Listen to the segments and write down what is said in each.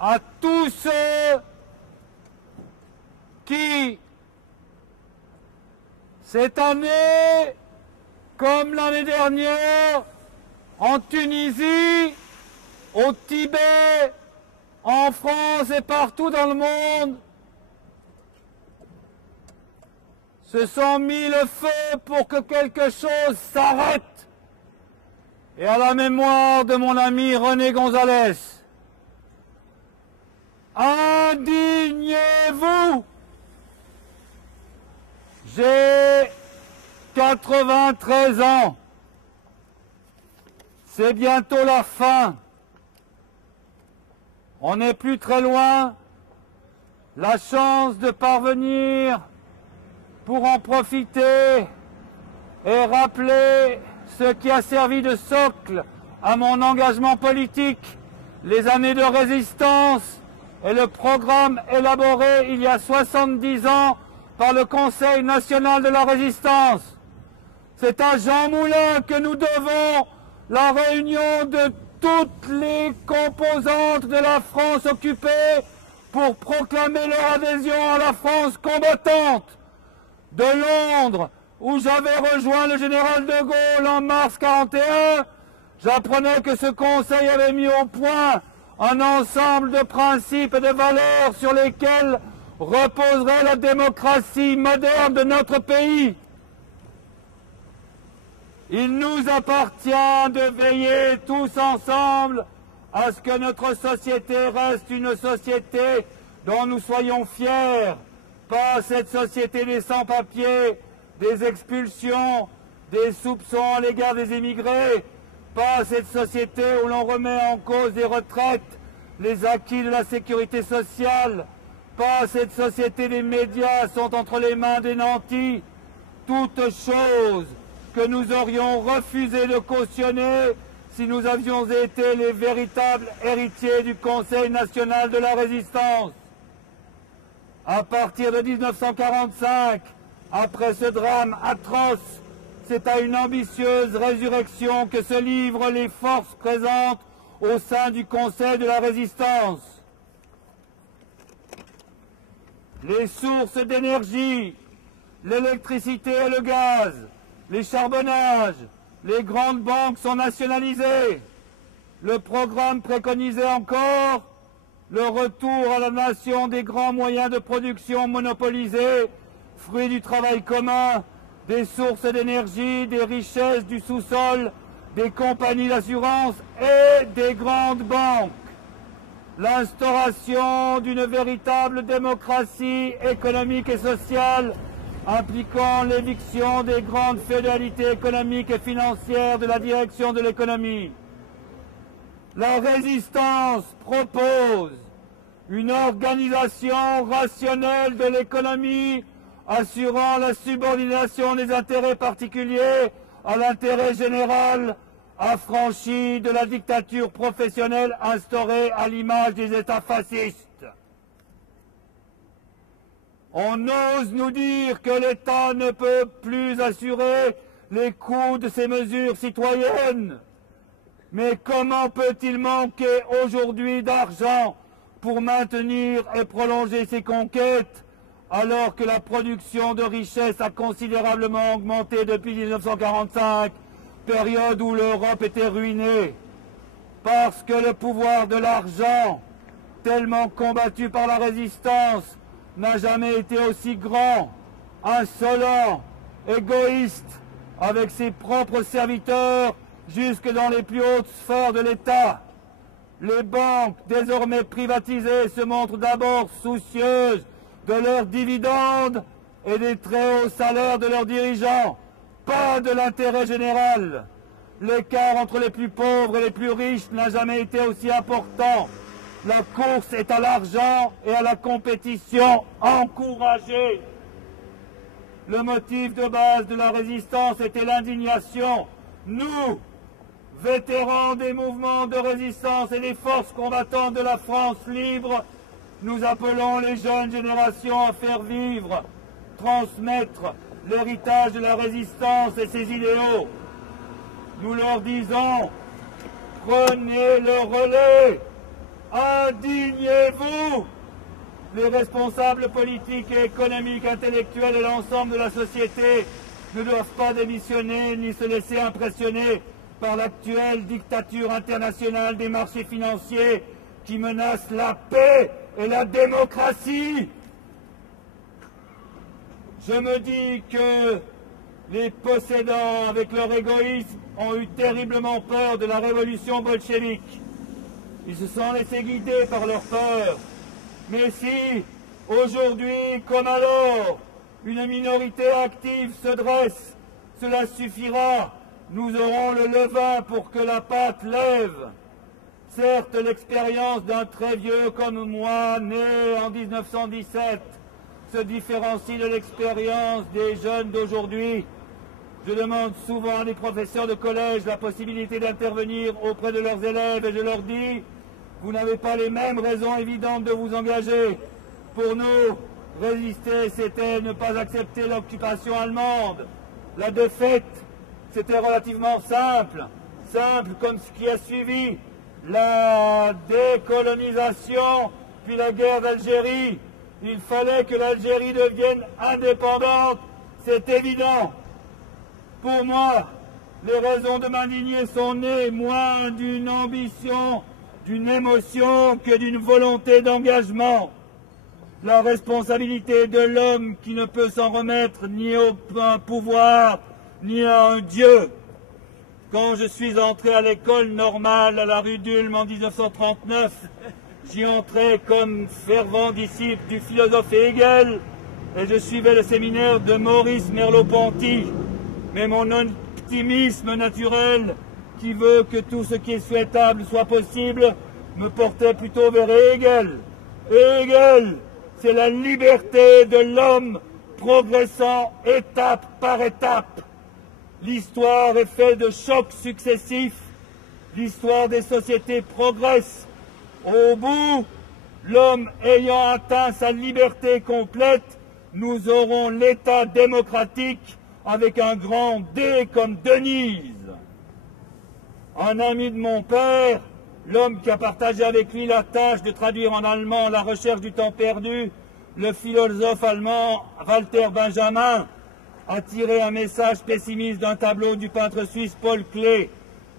à tous ceux qui, cette année, comme l'année dernière, en Tunisie, au Tibet, en France et partout dans le monde, se sont mis le feu pour que quelque chose s'arrête. Et à la mémoire de mon ami René Gonzalez, indignez-vous! J'ai 93 ans. C'est bientôt la fin. On n'est plus très loin. La chance de parvenir pour en profiter et rappeler ce qui a servi de socle à mon engagement politique, les années de résistance et le programme élaboré il y a 70 ans par le Conseil national de la résistance. C'est à Jean Moulin que nous devons la réunion de toutes les composantes de la France occupée pour proclamer leur adhésion à la France combattante. De Londres, où j'avais rejoint le général de Gaulle en mars 1941, j'apprenais que ce Conseil avait mis au point un ensemble de principes et de valeurs sur lesquels reposerait la démocratie moderne de notre pays. Il nous appartient de veiller tous ensemble à ce que notre société reste une société dont nous soyons fiers, pas cette société des sans-papiers, des expulsions, des soupçons à l'égard des immigrés, pas cette société où l'on remet en cause des retraites, les acquis de la sécurité sociale, pas cette société des médias sont entre les mains des nantis, toutes choses que nous aurions refusé de cautionner si nous avions été les véritables héritiers du Conseil national de la résistance. À partir de 1945, après ce drame atroce, c'est à une ambitieuse résurrection que se livrent les forces présentes au sein du Conseil de la résistance. Les sources d'énergie, l'électricité et le gaz, les charbonnages, les grandes banques sont nationalisées. Le programme préconisait encore le retour à la nation des grands moyens de production monopolisés, fruit du travail commun, des sources d'énergie, des richesses du sous-sol, des compagnies d'assurance et des grandes banques. L'instauration d'une véritable démocratie économique et sociale impliquant l'éviction des grandes féodalités économiques et financières de la direction de l'économie. La résistance propose une organisation rationnelle de l'économie assurant la subordination des intérêts particuliers à l'intérêt général, affranchie de la dictature professionnelle instaurée à l'image des États fascistes. On ose nous dire que l'État ne peut plus assurer les coûts de ces mesures citoyennes. Mais comment peut-il manquer aujourd'hui d'argent pour maintenir et prolonger ces conquêtes alors que la production de richesses a considérablement augmenté depuis 1945, période où l'Europe était ruinée? Parce que le pouvoir de l'argent, tellement combattu par la résistance, n'a jamais été aussi grand, insolent, égoïste, avec ses propres serviteurs jusque dans les plus hautes sphères de l'État. Les banques, désormais privatisées, se montrent d'abord soucieuses de leurs dividendes et des très hauts salaires de leurs dirigeants, pas de l'intérêt général. L'écart entre les plus pauvres et les plus riches n'a jamais été aussi important. La course est à l'argent et à la compétition encouragée. Le motif de base de la résistance était l'indignation. Nous, vétérans des mouvements de résistance et des forces combattantes de la France libre, nous appelons les jeunes générations à faire vivre, transmettre l'héritage de la résistance et ses idéaux. Nous leur disons, prenez le relais, indignez-vous! Les responsables politiques et économiques, intellectuels et l'ensemble de la société ne doivent pas démissionner ni se laisser impressionner par l'actuelle dictature internationale des marchés financiers qui menace la paix et la démocratie. Je me dis que les possédants, avec leur égoïsme, ont eu terriblement peur de la révolution bolchevique. Ils se sont laissés guider par leur peur. Mais si, aujourd'hui comme alors, une minorité active se dresse, cela suffira. Nous aurons le levain pour que la pâte lève. Certes, l'expérience d'un très vieux comme moi, né en 1917, se différencie de l'expérience des jeunes d'aujourd'hui. Je demande souvent à des professeurs de collège la possibilité d'intervenir auprès de leurs élèves et je leur dis « Vous n'avez pas les mêmes raisons évidentes de vous engager. Pour nous, résister, c'était ne pas accepter l'occupation allemande. La défaite, c'était relativement simple. Simple comme ce qui a suivi la décolonisation, puis la guerre d'Algérie. Il fallait que l'Algérie devienne indépendante, c'est évident. Pour moi, les raisons de m'indigner sont nées moins d'une ambition, d'une émotion que d'une volonté d'engagement. La responsabilité de l'homme qui ne peut s'en remettre ni au pouvoir, ni à un Dieu. Quand je suis entré à l'école normale à la rue d'Ulm en 1939, j'y entrais comme fervent disciple du philosophe Hegel et je suivais le séminaire de Maurice Merleau-Ponty. Mais mon optimisme naturel, qui veut que tout ce qui est souhaitable soit possible, me portait plutôt vers Hegel. Hegel, c'est la liberté de l'homme progressant étape par étape. L'histoire est faite de chocs successifs. L'histoire des sociétés progresse. Au bout, l'homme ayant atteint sa liberté complète, nous aurons l'État démocratique avec un grand D comme Denise. Un ami de mon père, l'homme qui a partagé avec lui la tâche de traduire en allemand La recherche du temps perdu, le philosophe allemand Walter Benjamin, a tiré un message pessimiste d'un tableau du peintre suisse Paul Klee.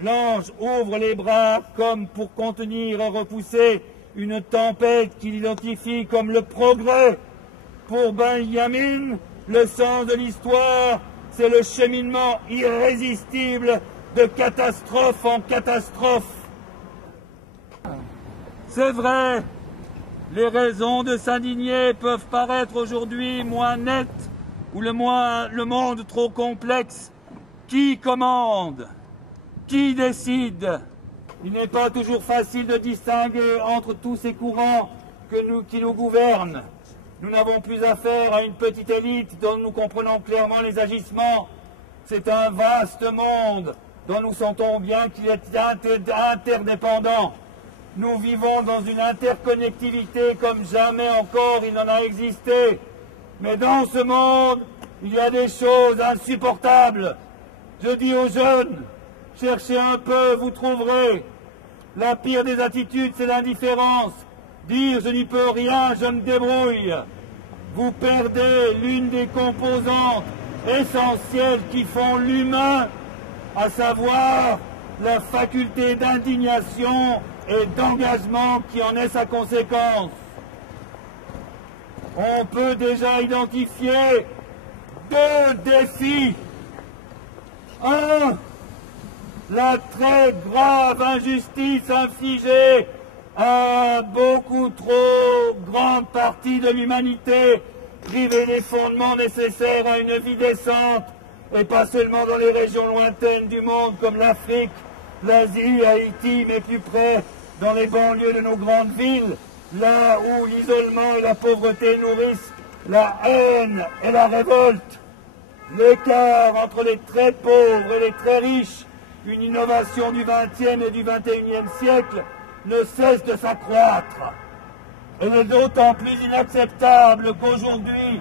L'ange ouvre les bras comme pour contenir et repousser une tempête qu'il identifie comme le progrès. Pour Benjamin, le sens de l'histoire, c'est le cheminement irrésistible de catastrophe en catastrophe. C'est vrai, les raisons de s'indigner peuvent paraître aujourd'hui moins nettes ou le monde trop complexe. Qui commande? Qui décide? Il n'est pas toujours facile de distinguer entre tous ces courants qui nous gouvernent. Nous n'avons plus affaire à une petite élite dont nous comprenons clairement les agissements. C'est un vaste monde dont nous sentons bien qu'il est interdépendant. Nous vivons dans une interconnectivité comme jamais encore il n'en a existé. Mais dans ce monde, il y a des choses insupportables. Je dis aux jeunes, cherchez un peu, vous trouverez. La pire des attitudes, c'est l'indifférence. Dire je n'y peux rien, je me débrouille. Vous perdez l'une des composantes essentielles qui font l'humain, à savoir la faculté d'indignation et d'engagement qui en est sa conséquence. On peut déjà identifier deux défis. Un, la très grave injustice infligée à beaucoup trop grande partie de l'humanité, privée des fondements nécessaires à une vie décente, et pas seulement dans les régions lointaines du monde comme l'Afrique, l'Asie, Haïti, mais plus près dans les banlieues de nos grandes villes, là où l'isolement et la pauvreté nourrissent la haine et la révolte. L'écart entre les très pauvres et les très riches, une innovation du XXe et du XXIe siècle, ne cesse de s'accroître. Elle est d'autant plus inacceptable qu'aujourd'hui,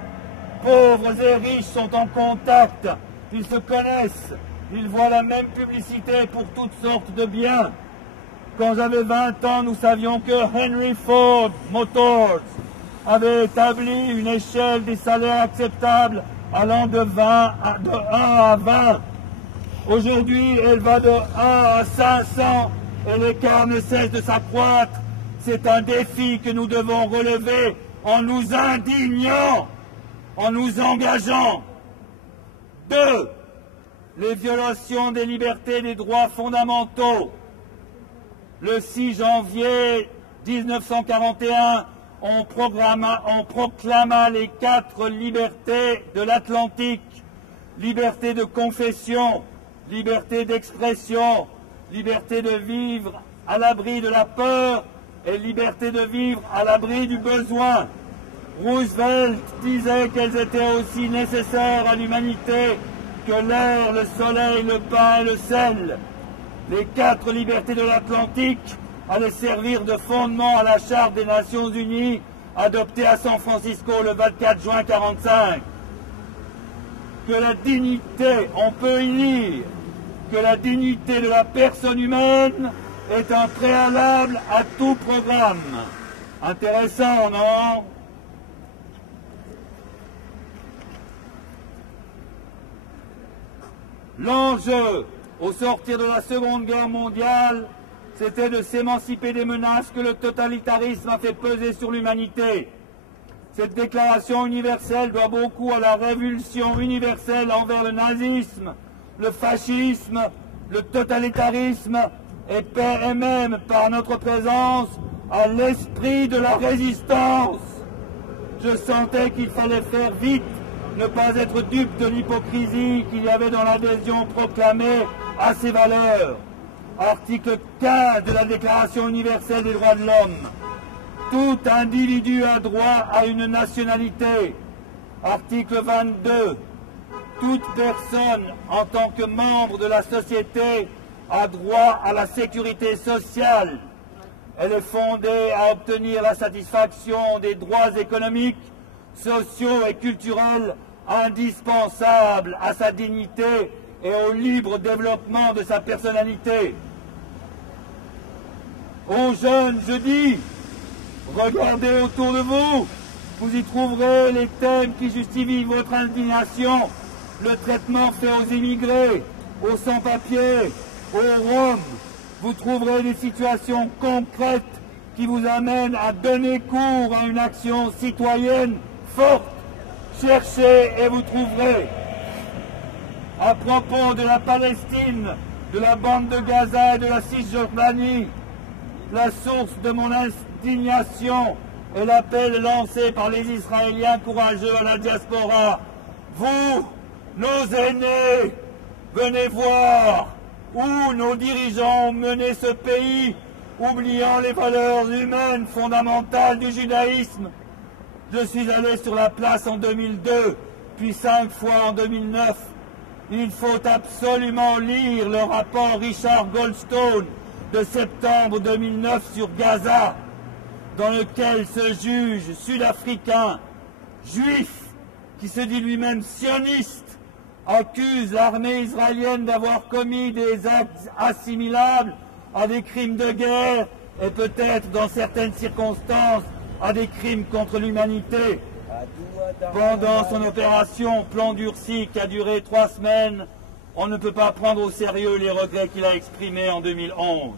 pauvres et riches sont en contact, ils se connaissent, ils voient la même publicité pour toutes sortes de biens. Quand j'avais 20 ans, nous savions que Henry Ford Motors avait établi une échelle des salaires acceptables allant de 1 à 20. Aujourd'hui, elle va de 1 à 500 et l'écart ne cesse de s'accroître. C'est un défi que nous devons relever en nous indignant, en nous engageant. 2. Les violations des libertés et des droits fondamentaux. Le 6 janvier 1941, on proclama les 4 libertés de l'Atlantique. Liberté de confession, liberté d'expression, liberté de vivre à l'abri de la peur et liberté de vivre à l'abri du besoin. Roosevelt disait qu'elles étaient aussi nécessaires à l'humanité que l'air, le soleil, le pain et le sel. Les 4 libertés de l'Atlantique allaient servir de fondement à la Charte des Nations Unies adoptée à San Francisco le 24 juin 1945. Que la dignité, on peut y lire, que la dignité de la personne humaine est un préalable à tout programme. Intéressant, non? L'enjeu, au sortir de la Seconde Guerre mondiale, c'était de s'émanciper des menaces que le totalitarisme a fait peser sur l'humanité. Cette déclaration universelle doit beaucoup à la révulsion universelle envers le nazisme, le fascisme, le totalitarisme et même par notre présence à l'esprit de la résistance. Je sentais qu'il fallait faire vite, ne pas être dupe de l'hypocrisie qu'il y avait dans l'adhésion proclamée à ces valeurs. Article 15 de la Déclaration universelle des droits de l'homme. Tout individu a droit à une nationalité. Article 22. Toute personne, en tant que membre de la société, a droit à la sécurité sociale. Elle est fondée à obtenir la satisfaction des droits économiques, sociaux et culturels indispensables à sa dignité et au libre développement de sa personnalité. Aux jeunes, je dis, regardez autour de vous, vous y trouverez les thèmes qui justifient votre indignation, le traitement fait aux immigrés, aux sans-papiers, aux Roms. Vous trouverez des situations concrètes qui vous amènent à donner cours à une action citoyenne forte. Cherchez et vous trouverez. À propos de la Palestine, de la bande de Gaza et de la Cisjordanie, la source de mon indignation est l'appel lancé par les Israéliens courageux à la diaspora. Vous, nos aînés, venez voir où nos dirigeants ont mené ce pays, oubliant les valeurs humaines fondamentales du judaïsme. Je suis allé sur la place en 2002, puis 5 fois en 2009. Il faut absolument lire le rapport Richard Goldstone de septembre 2009 sur Gaza, dans lequel ce juge sud-africain, juif, qui se dit lui-même sioniste, accuse l'armée israélienne d'avoir commis des actes assimilables à des crimes de guerre et peut-être, dans certaines circonstances, à des crimes contre l'humanité. Pendant son opération Plan Durci, qui a duré 3 semaines, on ne peut pas prendre au sérieux les regrets qu'il a exprimés en 2011.